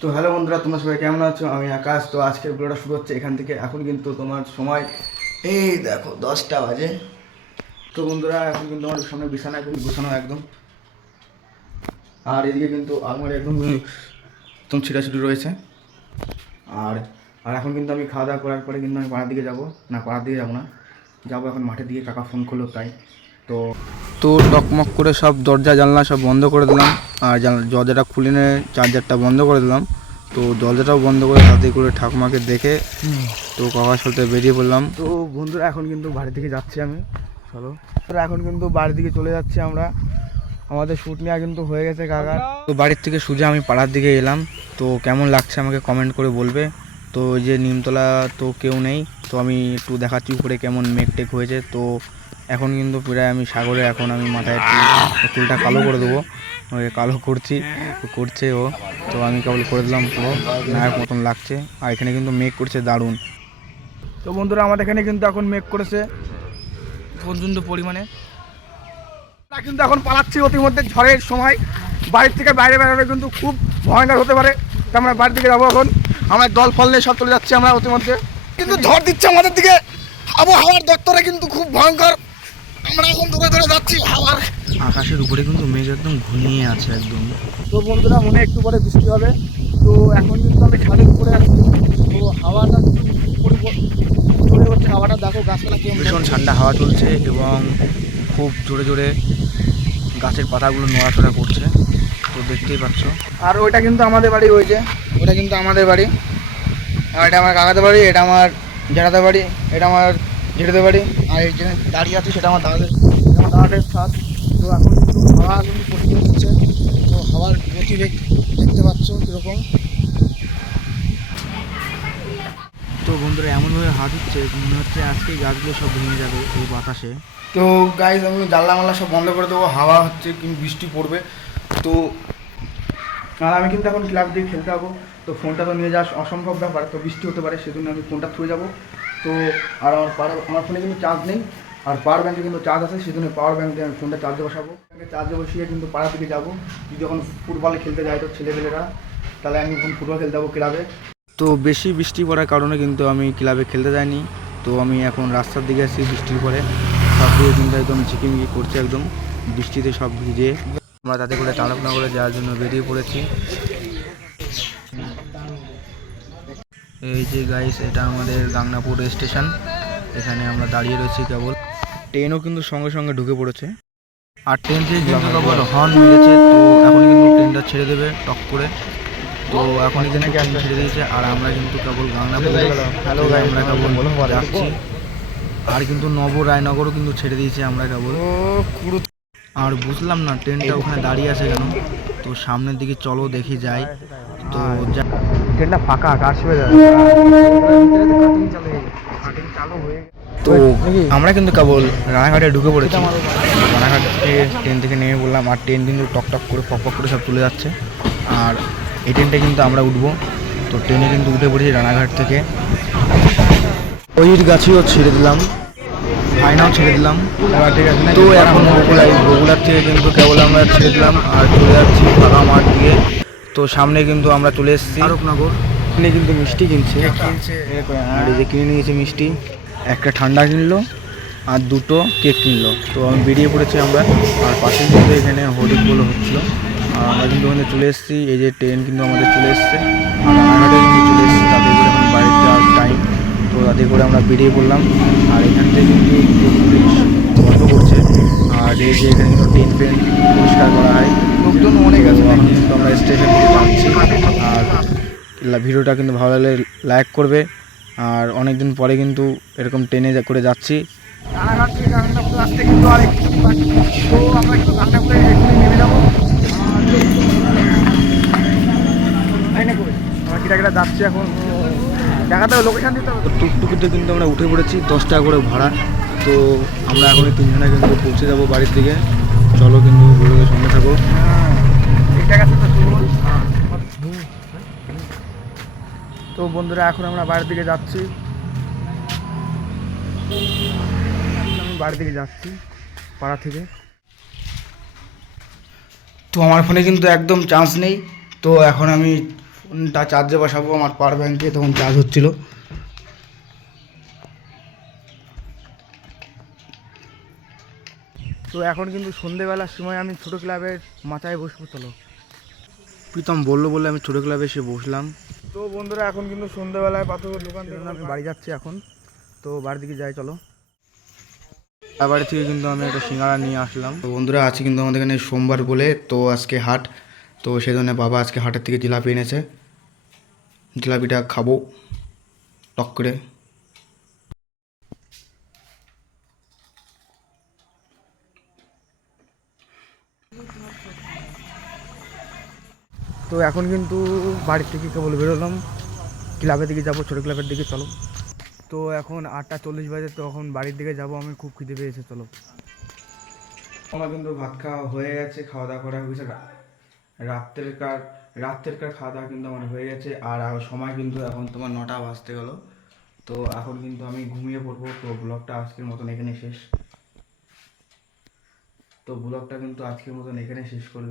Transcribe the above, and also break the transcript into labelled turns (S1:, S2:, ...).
S1: তো হ্যালো বন্ধুরা, তোমরা সবাই কেমন আছো? আমি আকাশ। তো আজকের ভিডিওটা শুরু হচ্ছে এখান থেকে। এখন কিন্তু তোমার সময়, এই দেখো, দশটা বাজে। তো বন্ধুরা, এখন কিন্তু আমার সামনে বিছানা একদম গুছানো, একদম। আর এদিকে কিন্তু আমার একদম একদম ছিটাছিটি রয়েছে। আর আর এখন কিন্তু আমি খাওয়া দাওয়া করার পরে কিন্তু আমি পাড়ার দিকে যাব। না, পাড়ার দিকে যাব না। যাব এখন মাঠের দিকে, কাকা ফোন করল, তাই। তো তো টকমক করে সব দরজা জানলা সব বন্ধ করে দিলাম। আর জানলা- দরজাটা খুলে নিয়ে চার্জারটা বন্ধ করে দিলাম। তো দরজাটাও বন্ধ করে তাতে করে ঠাকুমাকে দেখে তো কাকার সাথে বেরিয়ে পড়লাম। তো বন্ধুরা এখন কিন্তু বাড়ি থেকে যাচ্ছি আমি। চলো। তো এখন কিন্তু বাড়ির দিকে চলে যাচ্ছি আমরা। আমাদের শ্যুট নেওয়া কিন্তু হয়ে গেছে কাকার। তো বাড়ির থেকে সোজা আমি পাড়ার দিকে এলাম। তো কেমন লাগছে আমাকে কমেন্ট করে বলবে। তো ওই যে নিমতলা তো কেউ নেই। তো আমি একটু দেখাচ্ছি উপরে কেমন মেঘ টেক হয়েছে। তো এখন কিন্তু প্রায় আমি সাগরে, এখন আমি মাথায় চুলটা কালো করে দেবো। ওই কালো করছি, করছে ও। তো আমি কেবল করে দিলাম পুরো নায়ক মতন লাগছে। আর এখানে কিন্তু মেঘ করছে দারুণ। তো বন্ধুরা, আমাদের এখানে কিন্তু এখন মেঘ করেছে। পর্যন্ত পরিমাণে। আমরা কিন্তু এখন পালাচ্ছি অতিমধ্যে ঝড়ের সময়। বাড়ির থেকে বাইরে বেরোলে কিন্তু খুব ভয়ঙ্কর হতে পারে। তো আমরা বাড়ির দিকে যাব এখন। আমরা দল ফল নিয়ে সব চলে যাচ্ছি আমরা অতিমধ্যে। কিন্তু ঝড় দিচ্ছে আমাদের দিকে। আবহাওয়ার দপ্তরে কিন্তু খুব ভয়ঙ্কর। আমরা এখন ধরে ধরে যাচ্ছি হাওয়ার
S2: আকাশের উপরে কিন্তু মেঘ একদম ঘুমিয়ে আছে একদম।
S1: তো বন্ধুরা মনে একটু পরে বৃষ্টি হবে। তো এখন কিন্তু আমি ছাদের উপরে আছি। তো হাওয়াটা চলে হচ্ছে হাওয়াটা দেখো গাছপালা কেমন
S2: ভীষণ ঠান্ডা হাওয়া চলছে এবং খুব জোরে জোরে গাছের পাতাগুলো নড়াচড়া করছে। তো দেখতেই পাচ্ছ।
S1: আর ওইটা কিন্তু আমাদের বাড়ি ওই যে ওটা কিন্তু আমাদের বাড়ি। আর এটা আমার কাকাদের বাড়ি এটা আমার জেঠাদের বাড়ি এটা আমার জেঠেদের বাড়ি আর এই দাঁড়িয়ে আছে সেটা আমার দাদাদের আমার দাদাদের তো এখন কিন্তু হাওয়া কিন্তু প্রচুর হচ্ছে। তো হাওয়ার গতিবেগ দেখতে পাচ্ছ কীরকম।
S2: তো বন্ধুরা এমনভাবে হাত হচ্ছে মনে হচ্ছে আজকেই গাছগুলো সব ভেঙে যাবে এই বাতাসে।
S1: তো গাইজ আমি জানলা মাল্লা সব বন্ধ করে দেবো। হাওয়া হচ্ছে কিন্তু বৃষ্টি পড়বে। তো আর আমি কিন্তু এখন ক্লাব দিয়ে খেলতে যাব। তো ফোনটা তো নিয়ে যাওয়া অসম্ভব ব্যাপার। তো বৃষ্টি হতে পারে সেজন্য আমি ফোনটা থুয়ে যাব। তো, আর আমার পাওয়ার আমার ফোনে কিন্তু চার্জ নেই, আর পাওয়ার ব্যাঙ্কে কিন্তু চার্জ আছে সেজন্য পাওয়ার ব্যাঙ্ক দিয়ে আমি ফোনটা চার্জে বসাবো। চার্জে বসিয়ে কিন্তু পাড়া থেকে যাব। যখন ফুটবল খেলতে যায় তো ছেলেপেলেরা, তাহলে আমি এখন ফুটবল খেলতে যাব ক্লাবে
S2: তো বেশি বৃষ্টি পড়ার কারণে কিন্তু আমি ক্লাবে খেলতে যাইনি। তো আমি এখন রাস্তার দিকে আসছি বৃষ্টির পরে। সব দিকে কিন্তু একদম ঝিকিমিকি করছে একদম। বৃষ্টিতে সব ভিজে। আমরা তাতে করে চালকনা করে যাওয়ার জন্য বেরিয়ে পড়েছি। এই যে গাইস এটা আমাদের গাংনাপুর স্টেশন এখানে আমরা দাঁড়িয়ে রয়েছি কেবল। ট্রেনও কিন্তু সঙ্গে সঙ্গে ঢুকে পড়েছে। আর ট্রেন থেকে কিন্তু কেবল হর্ন মেরেছে তো এখন কিন্তু ট্রেনটা ছেড়ে দেবে টক করে। তো এখন এখানে ট্রেন ছেড়ে দিয়েছে। আর আমরা কিন্তু কেবল গাংনাপুর আমরা কেবল যাচ্ছি। আর কিন্তু নব রায়নগরও কিন্তু ছেড়ে দিয়েছে আমরা কেবল। আর বুঝলাম না ট্রেনটা ওখানে দাঁড়িয়ে আছে কেন? তো সামনের দিকে চলো দেখি যাই। তো যা-
S1: ট্রেনটা ফাঁকা কার যাবে।
S2: তো আমরা কিন্তু কেবল রানাঘাটে ঢুকে পড়েছি। রানাঘাট থেকে ট্রেন থেকে নেমে বললাম আর ট্রেন কিন্তু টক টক করে পক পক করে সব চলে যাচ্ছে। আর এই ট্রেনটা কিন্তু আমরা উঠবো। তো ট্রেনে কিন্তু উঠে পড়েছি রানাঘাট থেকে। ওইর গাছিও ছেড়ে দিলাম। ফাইনাও ছেড়ে দিলাম। তো এখন বগুড়ায় বগুড়ার থেকে কিন্তু কেবল আমরা ছেড়ে দিলাম। আর চলে যাচ্ছি ফাঁকা মাঠ দিয়ে। তো সামনে কিন্তু আমরা চলে এসেছি।
S1: আরবনগর
S2: এখানে কিন্তু মিষ্টি কিনছে।
S1: কিনছে?
S2: আর এই যে কিনে নিয়েছে মিষ্টি একটা ঠান্ডা কিনলো আর দুটো কেক কিনলো। তো আমি বেরিয়ে পড়েছি আমরা আর পাশে কিন্তু এখানে হরিগুলো হচ্ছিল। আর আমরা কিন্তু ওখানে চলে এসেছি এই যে ট্রেন কিন্তু আমাদের চলে এসছে। চলে এসেছি তাদের করে এখন বাড়িতে টাইম তো তাদের করে আমরা বেরিয়ে পড়লাম আর এখান থেকে কিন্তু পুলিশ গল্প করছে। আর এই যে এখানে কিন্তু ট্রেন ফ্রেন পরিষ্কার করা হয়।
S1: লোকজন অনেক আছে
S2: নাকি? তো আমরা স্টেশন থেকে যাচ্ছি। আর ভিডিওটা কিন্তু ভালো লাগলে লাইক করবে। আর অনেক দিন পরে কিন্তু এরকম ট্রেনে করে যাচ্ছি
S1: কিন্তু আমরা যাচ্ছি। এখন দেখাতে হবে লোকেশন
S2: কিন্তু আমরা উঠে পড়েছি দশ টাকা করে ভাড়া। তো আমরা এখন তিনজনে কিন্তু পৌঁছে যাব বাড়ির দিকে। চলো কিন্তু ভিডিওর সঙ্গে থাকো।
S1: তো বন্ধুরা, এখন আমরা বাড়ির দিকে যাচ্ছি। আমি বাড়ির দিকে যাচ্ছি, পাড়া থেকে। তো আমার ফোনে কিন্তু একদম চান্স নেই। তো এখন আমি ফোনটা চার্জে বসাবো আমার পাওয়ার ব্যাঙ্কে, তখন চার্জ হচ্ছিল। তো এখন কিন্তু সন্ধেবেলার সময় আমি ছোটো ক্লাবের মাথায় বসবো চলো।
S2: প্রীতম বলল বলে আমি ছোটো ক্লাবে এসে বসলাম।
S1: তো বন্ধুরা এখন কিন্তু সন্ধ্যেবেলায় পাথর দোকান থেকে আমি বাড়ি যাচ্ছি এখন। তো বাড়ির দিকে যাই চলো।
S2: তার বাড়ি থেকে কিন্তু আমি একটা সিঙ্গারা নিয়ে আসলাম।
S1: তো বন্ধুরা আজকে কিন্তু আমাদের এখানে সোমবার বলে তো আজকে হাট। তো সেই জন্য বাবা আজকে হাটের থেকে জিলাপি এনেছে। জিলাপিটা খাব টক করে। তো এখন কিন্তু বাড়ির থেকে কেবল বেরোলাম। ক্লাবের দিকে যাব, ছোটো ক্লাবের দিকে চলো। তো এখন আটটা চল্লিশ বাজে, তো এখন বাড়ির দিকে যাব, আমি খুব খিদে পেয়েছে, চলো। আমার কিন্তু ভাত খাওয়া হয়ে গেছে, খাওয়া দাওয়া করা হয়েছে। রাত্রেরকার রাত্রেরকার খাওয়া দাওয়া কিন্তু আমার হয়ে গেছে, আর আর সময় কিন্তু এখন তোমার নটা বাজতে গেলো। তো এখন কিন্তু আমি ঘুমিয়ে পড়ব, তো ব্লগটা আজকের মতন এখানে শেষ। তো ব্লগটা কিন্তু আজকের মতন এখানে শেষ করলাম